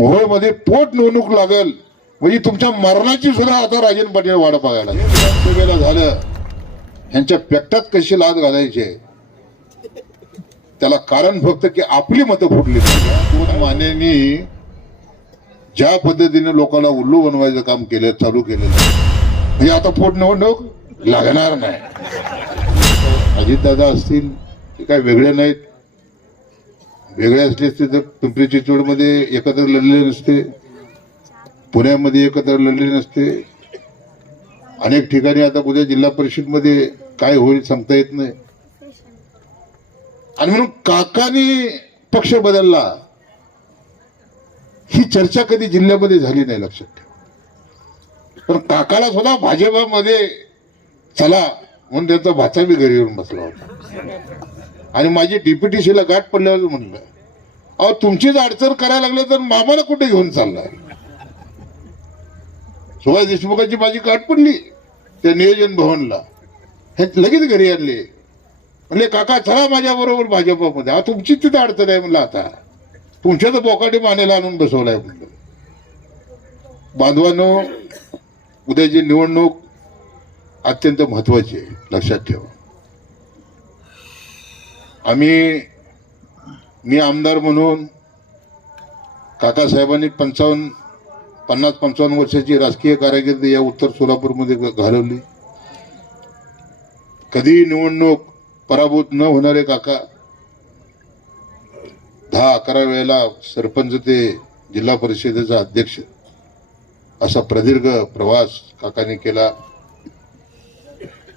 मध्ये पोट निवडणूक लागल. म्हणजे तुमच्या मरणाची सुद्धा आता राजन पाटील वाढ बघायला लागेल. विधानसभेला झालं. ह्यांच्या पेट्यात कशी लाद घालायची? त्याला कारण फक्त की आपली मतं फुटली पाहिजे. ज्या पद्धतीने लोकांना उल्लू बनवायचं काम केलं चालू केलं म्हणजे आता पोटनिवडणूक लागणार नाही. अजितदादा असतील ते काय वेगळे नाहीत. वेगळे असले असते तर पिंपरी चिंचवडमध्ये एकत्र लढले नसते. पुण्यामध्ये एकत्र लढले नसते. अनेक ठिकाणी आता उद्या जिल्हा परिषदमध्ये काय होईल सांगता येत नाही. आणि म्हणून काकानी पक्ष बदलला. ही चर्चा कधी जिल्ह्यामध्ये झाली नाही लक्षात ठेवा. पण काकाला सुद्धा भाजपामध्ये चला म्हणून त्याचा भाचा बी घरी येऊन बसला होता. आणि माझी डीपीटीसीला गाठ पडल्यावर म्हणलं अहो तुमचीच अडचण करायला लागले तर मामाला कुठे घेऊन चाललाय? सुभाष देशमुखाची माझी गाठ पडली. त्या नियोजन भवनला. हे लगेच घरी आणले. म्हणले काका चला माझ्या बरोबर भाजपमध्ये. हा तुमची तिथे अडचण आहे म्हणलं आता. तुमच्या तर बोकाटी मानेला आणून बसवलाय म्हणलं. बांधवानो उद्याची निवडणूक अत्यंत महत्वाची आहे. लक्षात ठेवा. आम्ही मी आमदार म्हणून काकासाहेबांनी पंचावन्न पन्नास पंचावन्न वर्षाची राजकीय कारकिर्दी या उत्तर सोलापूरमध्ये घालवली. कधी निवडणूक पराभूत न होणारे काका दहा अकरा वेळेला सरपंच ते जिल्हा परिषदेचा अध्यक्ष असा प्रदीर्घ प्रवास काकाने केला.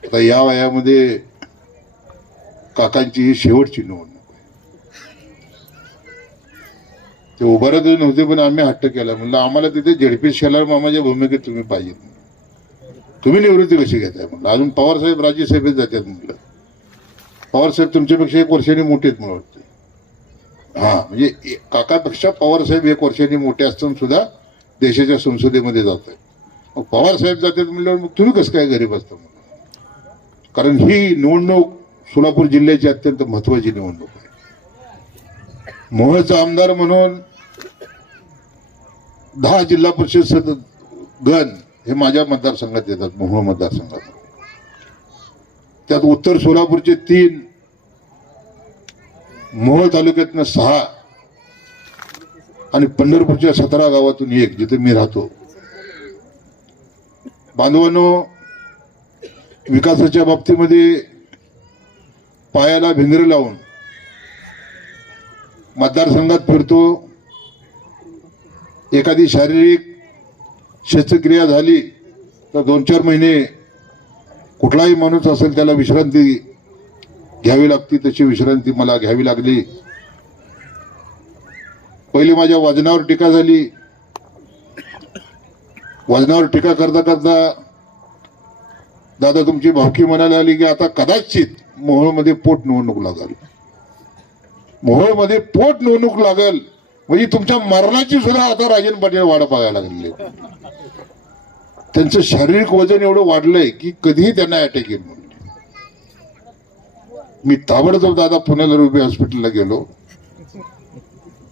आता या वयामध्ये काकांची ही शेवटची निवडणूक आहे. ते उभारत नव्हते पण आम्ही हट्ट केला. म्हणलं आम्हाला तिथे झेडपी शेलार मामाच्या भूमिकेत तुम्ही पाहिजे तुम्ही निवृत्ती कशी घेताय म्हणलं? अजून पवार साहेब राज्यसभेत जातात म्हटलं पवार साहेब तुमच्यापेक्षा एक वर्षाने मोठे आहेत मला वाटतं. हा म्हणजे काकापेक्षा पवार साहेब एक वर्षाने मोठे असताना सुद्धा देशाच्या संसदेमध्ये जात आहे मग पवार साहेब जातात म्हणल्यावर मग तुम्ही कसं काय गरीब असता म्हणून? कारण ही निवडणूक सोलापूर जिल्ह्याची अत्यंत महत्वाची निवडणूक आहे. मोहोळचा आमदार म्हणून दहा जिल्हा परिषद सद गण हे माझ्या मतदारसंघात येतात मोहोळ मतदारसंघात. त्यात उत्तर सोलापूरचे तीन मोहोळ तालुक्यातनं सहा आणि पंढरपूरच्या सतरा गावातून एक जिथे मी राहतो. बांधवांनो विकासाच्या बाबतीमध्ये पायाला भिंगरे लावून मतदारसंघात फिरतो. एखादी शारीरिक शस्त्रक्रिया झाली तर दोन चार महिने कुठलाही माणूस असेल त्याला विश्रांती घ्यावी लागती तशी विश्रांती मला घ्यावी लागली. पहिली माझ्या वजनावर टीका झाली. वजनावर टीका करता करता दादा तुमची भावकी म्हणायला आली की आता कदाचित मोहोळमध्ये पोट निवडणूक लागल. मोहोळमध्ये पोट निवडणूक लागल. म्हणजे तुमच्या मरणाची सुद्धा आता राजन पाटील वाढ बघायला लागले त्यांचं शारीरिक वजन एवढं वाढलंय की कधीही त्यांना अटॅक येईल म्हणून मी ताबडतोब दादा पुण्याला रुबी हॉस्पिटलला गेलो.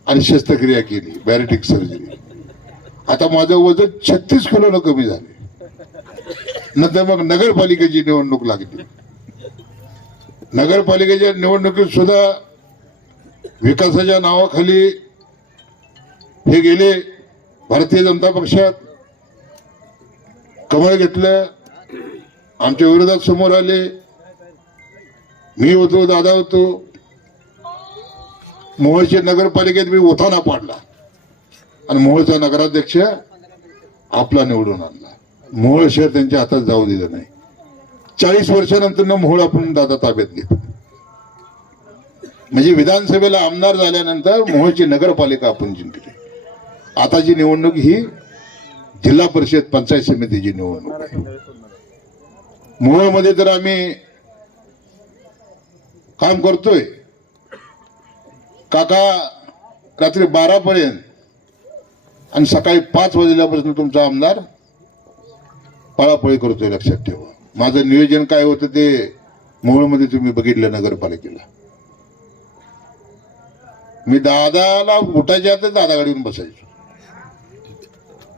आणि शस्त्रक्रिया केली बॅरेटिक सर्जरी आता माझं वजन छत्तीस किलोनं कमी झाले. नंतर मग नगरपालिकेची निवडणूक लागली. नगरपालिकेच्या निवडणुकीत सुद्धा विकासाच्या नावाखाली हे गेले. भारतीय जनता पक्षात कमळ घेतलं. आमच्या विरोधात समोर आले. मी होतो दादा होतो. मोहोळच्या नगरपालिकेत मी ओथाना पाडला. आणि मोहळचा नगराध्यक्ष आपला निवडून आणला. मोहळ शहर त्यांच्या हातात जाऊ दिलं नाही. चाळीस वर्षानंतर मोहोळ आपण दादा ताब्यात घेतो. म्हणजे विधानसभेला आमदार झाल्यानंतर मोहोळची नगरपालिका आपण जिंकली. आताची निवडणूक ही जिल्हा परिषद पंचायत समितीची निवडणूक आहे. मोहोळमध्ये तर आम्ही काम करतोय काका रात्री बारा पर्यंत आणि सकाळी पाच वाजल्यापासून तुमचा आमदार पळापळी करतोय लक्षात ठेवा. माझं नियोजन काय होतं ते मोहोळमध्ये तुम्ही बघितलं नगरपालिकेला. मी दादाला उठायच्या आतच दादागाडीवर बसायचो.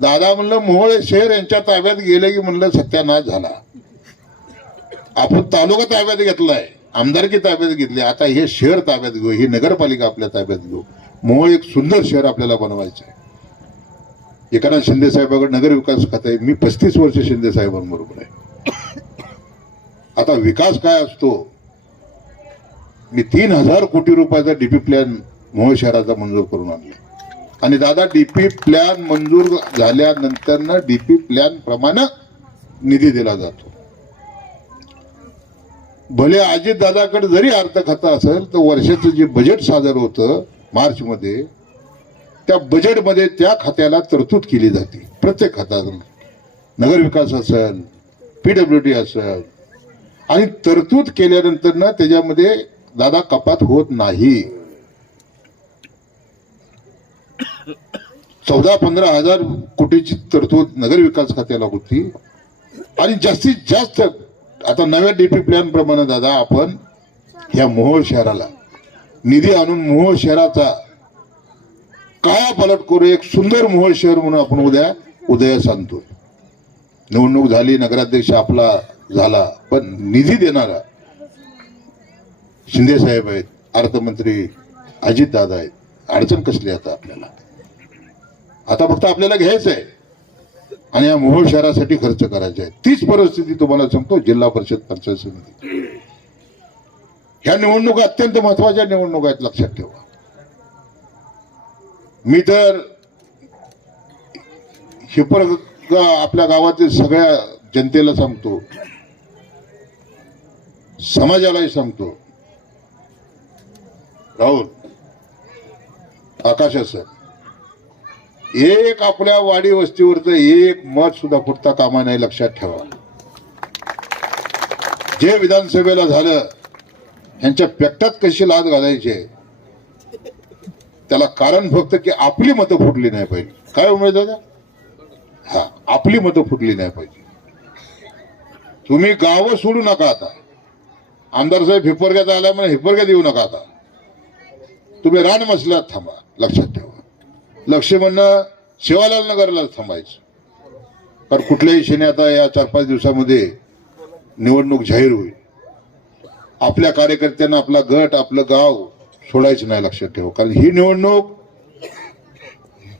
दादा म्हणलं मोहोळ शहर यांच्या ताब्यात गेले की म्हणलं सत्यानाश झाला. आपण तालुका ताब्यात घेतलाय आमदारकी ताब्यात घेतली आता हे शहर ताब्यात घेऊ ही नगरपालिका आपल्या ताब्यात घेऊ. मोहोळ एक सुंदर शहर आपल्याला बनवायचं आहे एकनाथ शिंदे साहेबाकडे नगर विकास खात आहे मी पस्तीस वर्ष शिंदे साहेबांबरोबर आहे. आता विकास काय असतो? मी तीन हजार कोटी रुपयाचा डीपी प्लॅन मोहोळ शहराचा मंजूर करून आणला. आणि दादा डीपी प्लॅन मंजूर झाल्यानंतर ना डीपी प्लॅन प्रमाणे निधी दिला जातो. भले अजित दादाकडे जरी अर्थ खाता असेल तर वर्षाचं जे बजेट सादर होतं मार्च मध्ये त्या बजेटमध्ये त्या खात्याला तरतूद केली जाते. प्रत्येक खात्यात नगरविकास असेल पीडब्ल्यू डी असेल आणि तरतूद केल्यानंतर ना त्याच्यामध्ये दादा कपात होत नाही. चौदा पंधरा हजार कोटीची तरतूद नगरविकास खात्याला होती. आणि जास्तीत जास्त आता नव्या डीपी प्लॅन प्रमाणे दादा आपण ह्या मोहोळ शहराला निधी आणून मोहोळ शहराचा काया पलट करू एक सुंदर मोहोळ शहर म्हणून आपण उद्या उदयास आणतो. निवडणूक झाली नगराध्यक्ष आपला झाला. पण निधी देणारा शिंदे साहेब आहेत अर्थमंत्री अजित दादा आहेत. अडचण कसली आता आपल्याला? आता फक्त आपल्याला घ्यायचं आहे. आणि या मोहोळ शहरासाठी खर्च करायचा आहे तीच परिस्थिती तुम्हाला सांगतो जिल्हा परिषद पंचायत समिती. ह्या निवडणुका अत्यंत महत्त्वाच्या निवडणुका आहेत लक्षात ठेवा. मी तर हे पर आपल्या गावातील सगळ्या जनतेला सांगतो समाजालाही सांगतो. राहुल आकाशा सर एक आपल्या वाडी वस्तीवरचं एक मत सुद्धा फुटता कामा नाही लक्षात ठेवा. जे विधानसभेला झालं ह्यांच्या पेकटात कशी लाद घालायची? त्याला कारण फक्त की आपली मतं फुटली नाही पाहिजे. काय उमेद दादा? हा आपली मतं फुटली नाही पाहिजे. तुम्ही गावं सोडू नका आता. आमदार साहेब हिपरग्यात आल्यामुळे हिपरग्यात येऊ नका आता. तुम्ही रान मसल्यात थांबा लक्षात ठेवा. लक्ष म्हणणं शिवालाल नगरला थांबायचं. कारण कुठल्याही क्षणी आता या चार पाच दिवसामध्ये निवडणूक जाहीर होईल. आपल्या कार्यकर्त्यांना आपला गट आपलं गाव सोडायचं नाही लक्षात ठेवा. कारण ही निवडणूक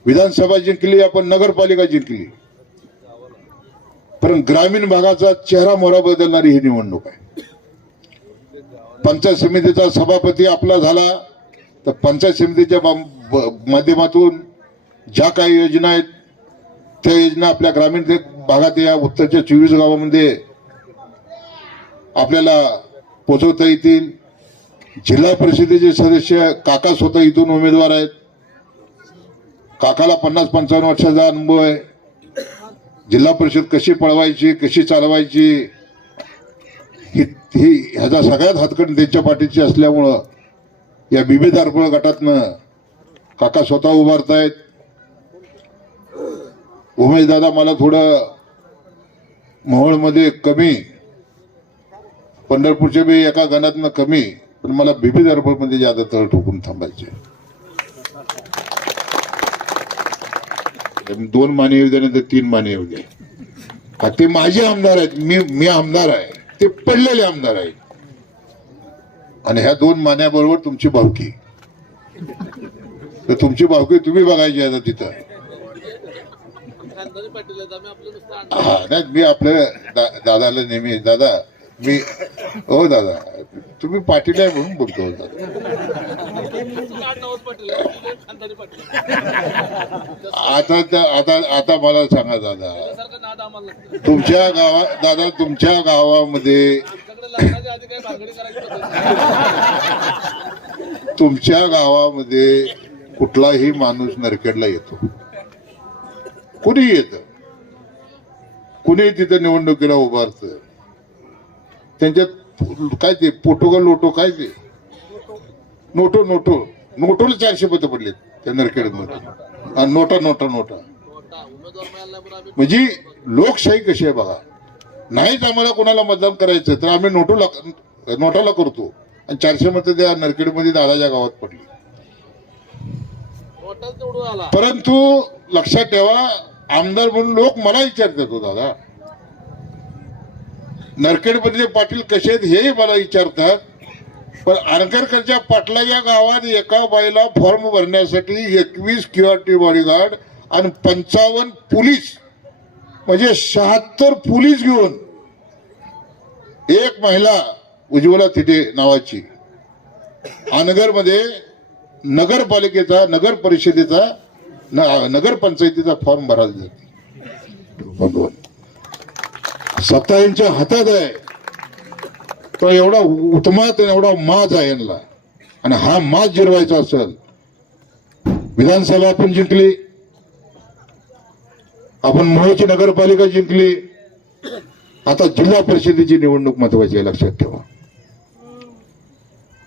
विधानसभा जिंकली आपण नगरपालिका जिंकली. पण ग्रामीण भागाचा चेहरा मोहरा बदलणारी ही निवडणूक आहे. पंचायत समितीचा सभापती आपला झाला. तर पंचायत समितीच्या माध्यमातून ज्या काही योजना आहेत त्या योजना आपल्या ग्रामीण भागात या उत्तरच्या चोवीस गावामध्ये आपल्याला पोचवता येतील. जिल्हा परिषदेचे सदस्य काका स्वतः इथून उमेदवार आहेत. काकाला पन्नास पंचावन्न वर्षाचा अनुभव आहे. जिल्हा परिषद कशी पळवायची कशी चालवायची ही ही ह्याचा सगळ्यात हातकड त्यांच्या पाठीची असल्यामुळं या बिबी दारपळ गटातनं काका स्वतः उभारतायत. उमेश दादा मला थोडं मोहोळमध्ये कमी पंढरपूरच्या बी एका गणातनं कमी पण मला बिबी दरबारमध्ये जादा तळ ठोकून थांबायचे. दोन माने येऊ द्या नंतर तीन माने येऊ द्या ते माझे आमदार आहेत मी मी आमदार आहे. ते पडलेले आमदार आहे आणि ह्या दोन मान्याबरोबर तुमची भावकी तर तुमची भावकी तुम्ही बघायची आता तिथं. हा नाही मी आपल्या दा- दादाला नेहमी दादा मी हो दादा तुम्ही पाटील आहे म्हणून बोलतो दादा. आता आता आता मला सांगा दादा. तुमच्या गावा दादा तुमच्या गावामध्ये तुमच्या गावामध्ये कुठलाही माणूस नरखेडला येतो. कुणी येत? कुणी तिथं निवडणुकीला उभारत त्यांच्यात काय ते पोटो का लोटो काय ते? Noto Noto. नोटोला चारशे पद पडलेत त्या नरखेडमध्ये आणि नोटा नोटा नोटा. म्हणजे लोकशाही कशी आहे बघा? नाहीच आम्हाला कोणाला मतदान करायचं तर आम्ही नोटोला नोटाला करतो. आणि चारशे मतं त्या नरखेडमध्ये दादाच्या गावात पडली. परंतु लक्षात ठेवा आमदार म्हणून लोक मला विचारतात हो दादा. नरखेडमधले पाटील कसे आहेत हेही मला विचारतात. पण अनकरकरच्या पाटला या गावात एका बाईला फॉर्म भरण्यासाठी एकवीस क्युआरटी बॉडीगार्ड आणि पंचावन्न पोलीस म्हणजे शहात्तर पोलीस घेऊन एक महिला उज्ज्वला तिथे नावाची. अनगरमध्ये नगरपालिकेचा नगर परिषदेचा न- नगर पंचायतीचा फॉर्म भरायला जाते. भगवान. सत्ता यांच्या हातात आहे. तो एवढा उत्मात आणि एवढा माज आहे यांना. आणि हा माज जिरवायचा असेल विधानसभा आपण जिंकली आपण मुळाची नगरपालिका जिंकली आता जिल्हा परिषदेची निवडणूक महत्वाची आहे लक्षात ठेवा.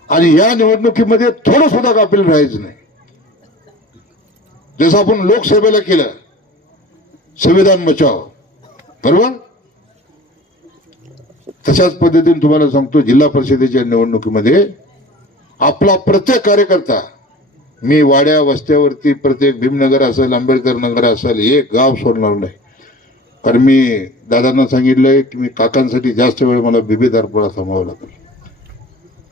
आणि या निवडणुकीमध्ये थोडं सुद्धा गाफील राहायचं नाही. जसं आपण लोकसभेला केलं संविधान बचाव बरोबर? तशाच पद्धतीने तुम्हाला सांगतो जिल्हा परिषदेच्या निवडणुकीमध्ये आपला प्रत्येक कार्यकर्ता मी वाड्या वस्त्यावरती प्रत्येक भीमनगर असेल आंबेडकर नगर असेल एक गाव सोडणार नाही. कारण मी दादांना सांगितलंय की मी काकांसाठी जास्त वेळ मला बिबी दारपोळा थांबावं लागेल.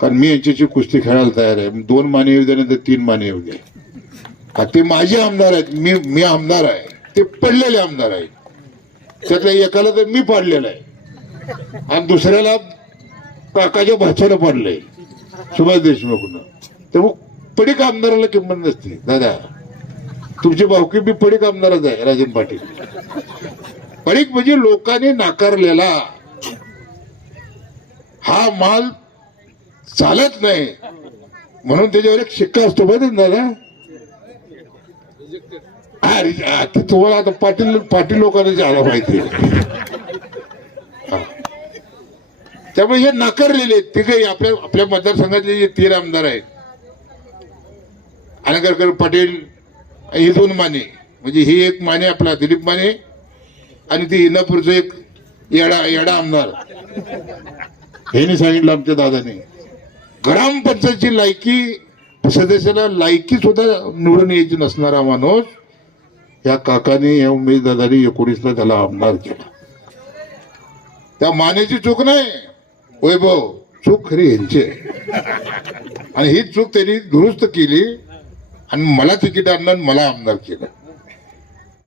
कारण मी यांच्याशी कुस्ती खेळायला तयार आहे. दोन माने येऊ दे तीन माने येऊ द्या हा, ते माझे आमदार आहेत. मी मी आमदार आहे. ते पडलेले आमदार आहेत. त्यातल्या एकाला तर मी पाडलेला आहे. आणि दुसऱ्याला काकाच्या भाषेला पाडलंय. सुभाष देशमुखनं. त्यामुळे पडीक आमदाराला किंमत नसते. दादा तुमची भावकी बी पडीक आमदारच आहे राजन पाटील. पडीक म्हणजे लोकांनी नाकारलेला हा माल चालत नाही. म्हणून त्याच्यावर एक शिक्का असतो बघ दादा? अरे ते तुम्हाला आता पाटील पाटील लोकांना जायला माहिती हा. त्यामुळे हे नाकारलेले आहेत. ते आपल्या आपल्या मतदारसंघातले जे तीन आमदार आहेत अनगरकर पाटील हे दोन माने. म्हणजे ही एक माने आपला दिलीप माने आणि ती इंदापूरचं एक येडा येडा आमदार. ह्यानी सांगितलं आमच्या दादाने. ग्रामपंचायतची लायकी सदस्याला लायकी सुद्धा निवडून यायची नसणारा माणूस या काकाने या उमेश दादानी एकोणीसला त्याला आमदार केला. त्या मानेची चूक नाही. वैभव चूक खरी यांची आहे. आणि ही चूक त्यांनी दुरुस्त केली. आणि मला तिकीट आणलं मला आमदार केलं.